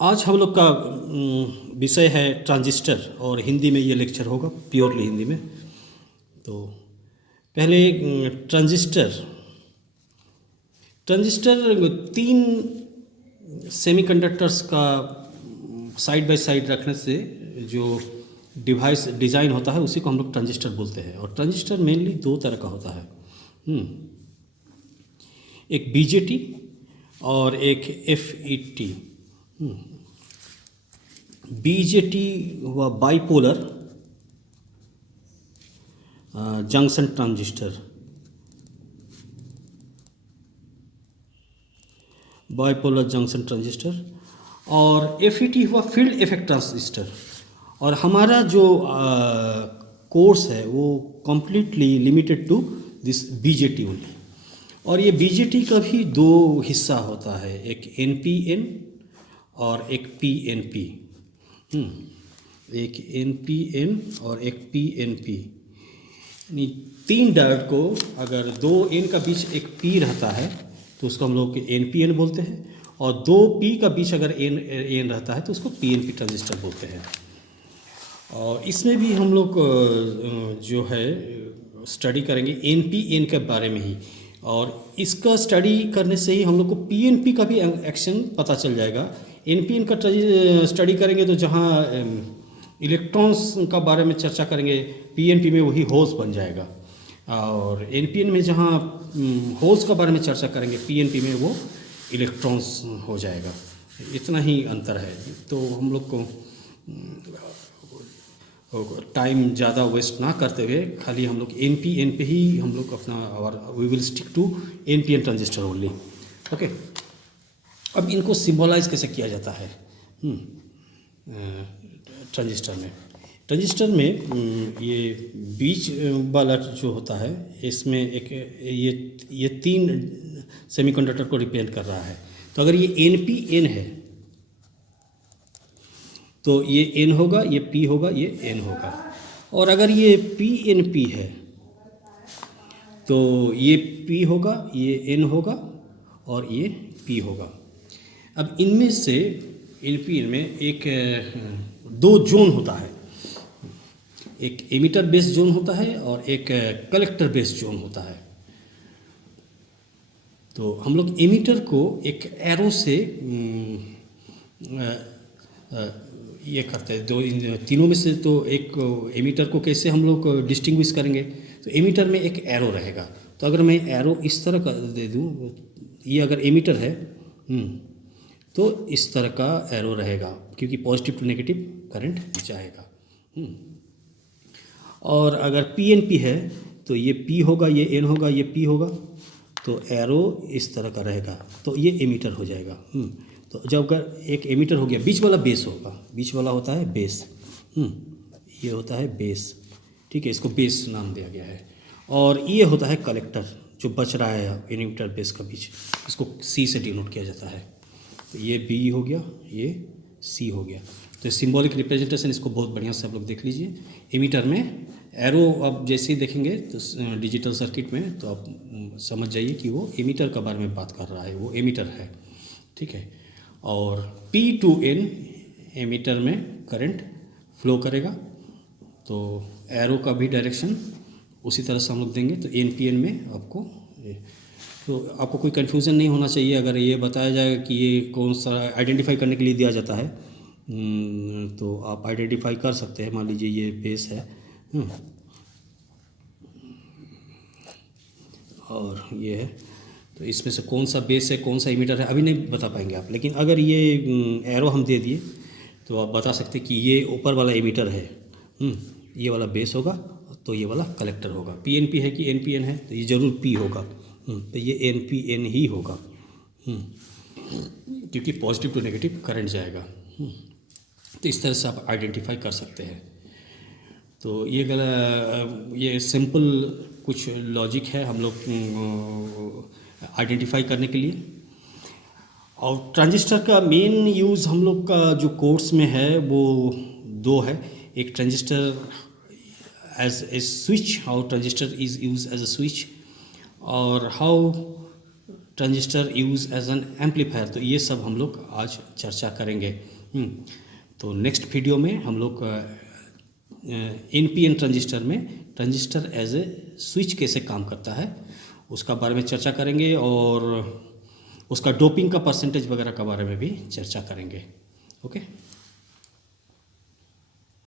आज हम लोग का विषय है ट्रांजिस्टर और हिंदी में ये लेक्चर होगा प्योरली हिंदी में। तो पहले ट्रांजिस्टर ट्रांजिस्टर तीन सेमीकंडक्टर्स का साइड बाय साइड रखने से जो डिवाइस डिज़ाइन होता है उसी को हम लोग ट्रांजिस्टर बोलते हैं। और ट्रांजिस्टर मेनली दो तरह का होता है, एक बीजेटी और एक एफईटी। बीजेटी हुआ bipolar junction transistor, bipolar junction transistor. और एफईटी हुआ फील्ड इफेक्ट ट्रांजिस्टर। और हमारा जो कोर्स है वो completely limited to this BJT only. और ये बीजेटी का भी दो हिस्सा होता है, एक एनपीएन और एक पीएनपी। एक एनपीएन और एक पीएनपी। यानी तीन डायोड को अगर दो एन का बीच एक पी रहता है तो उसको हम लोग एनपीएन बोलते हैं, और दो पी का बीच अगर एन रहता है तो उसको पीएनपी ट्रांजिस्टर बोलते हैं। और इसमें भी हम लोग जो है स्टडी करेंगे एनपीएन के बारे में ही। और इसका स्टडी करने से ही हम लोग को पीएनपी का भी एक्शन पता चल जाएगा। एनपीएन का स्टडी करेंगे तो जहाँ इलेक्ट्रॉन्स का बारे में चर्चा करेंगे, पीएनपी में वही होल्स बन जाएगा। और एनपीएन में जहाँ होल्स का बारे में चर्चा करेंगे, पीएनपी में वो इलेक्ट्रॉन्स हो जाएगा। इतना ही अंतर है। तो हम लोग को टाइम ज़्यादा वेस्ट ना करते हुए खाली हम लोग एनपीएन पे ही हम लोग अपना और we will stick to NPN transistor only. Okay, अब इनको सिम्बोलाइज कैसे किया जाता है ट्रांजिस्टर में ये बीच वाला जो होता है इसमें एक ये तीन सेमीकंडक्टर को रिप्रेजेंट कर रहा है। तो अगर ये एनपीएन है तो ये एन होगा, ये पी होगा, ये एन होगा। और अगर ये पीएनपी है तो ये पी होगा, ये एन होगा और ये पी होगा। अब इनमें से एनपीएन में एक दो जोन होता है, एक एमिटर बेस जोन होता है और एक कलेक्टर बेस जोन होता है। तो हम लोग एमिटर को एक एरो से ये करते हैं। दो इन तीनों में से तो एक एमिटर को कैसे हम लोग डिस्टिंग्विश करेंगे, तो एमिटर में एक एरो रहेगा। तो अगर मैं एरो इस तरह का दे दूँ, ये अगर एमिटर है तो इस तरह का एरो रहेगा क्योंकि पॉजिटिव टू नेगेटिव करंट जाएगा। और अगर पीएनपी है तो ये पी होगा, ये एन होगा, ये पी होगा। तो एरो इस तरह का रहेगा तो ये एमिटर हो जाएगा। तो जब अगर एक एमिटर हो गया, बीच वाला बेस होगा, बीच वाला होता है बेस। ये होता है बेस, ठीक है, इसको बेस नाम दिया गया है। और ये होता है कलेक्टर जो बच रहा है एमिटर बेस का बीच, इसको सी से डिनोट किया जाता है। तो ये बी हो गया, ये सी हो गया। तो सिंबॉलिक रिप्रेजेंटेशन इसको बहुत बढ़िया से आप लोग देख लीजिए। एमिटर में एरो आप जैसे ही देखेंगे तो डिजिटल सर्किट में तो आप समझ जाइए कि वो एमिटर के बारे में बात कर रहा है, वो एमिटर है, ठीक है। और P टू N एमिटर में करंट फ्लो करेगा, तो एरो का भी डायरेक्शन उसी तरह से हम लोग देंगे। तो NPN में आपको तो आपको कोई कन्फ्यूज़न नहीं होना चाहिए। अगर ये बताया जाएगा कि ये कौन सा आइडेंटिफाई करने के लिए दिया जाता है तो आप आइडेंटिफाई कर सकते हैं। मान लीजिए ये बेस है और ये है, तो इसमें से कौन सा बेस है कौन सा एमिटर है अभी नहीं बता पाएंगे आप। लेकिन अगर ये एरो हम दे दिए तो आप बता सकते कि ये ऊपर वाला एमिटर है, ये वाला बेस होगा, तो ये वाला कलेक्टर होगा। पीएनपी है कि एनपीएन है तो ये ज़रूर पी होगा, तो ये एनपीएन ही होगा क्योंकि पॉजिटिव टू नेगेटिव करंट जाएगा। तो इस तरह से आप आइडेंटिफाई कर सकते हैं। तो ये सिंपल कुछ लॉजिक है हम लोग आइडेंटिफाई करने के लिए। और ट्रांजिस्टर का मेन यूज़ हम लोग का जो कोर्स में है वो दो है। एक transistor as a switch, how transistor is use as a switch, और how transistor use as an amplifier, तो ये सब हम लोग आज चर्चा करेंगे। तो नेक्स्ट वीडियो में हम लोग NPN ट्रांजिस्टर में ट्रांजिस्टर एज ए स्विच कैसे काम करता है उसका बारे में चर्चा करेंगे, और उसका डोपिंग का परसेंटेज वगैरह के बारे में भी चर्चा करेंगे। ओके।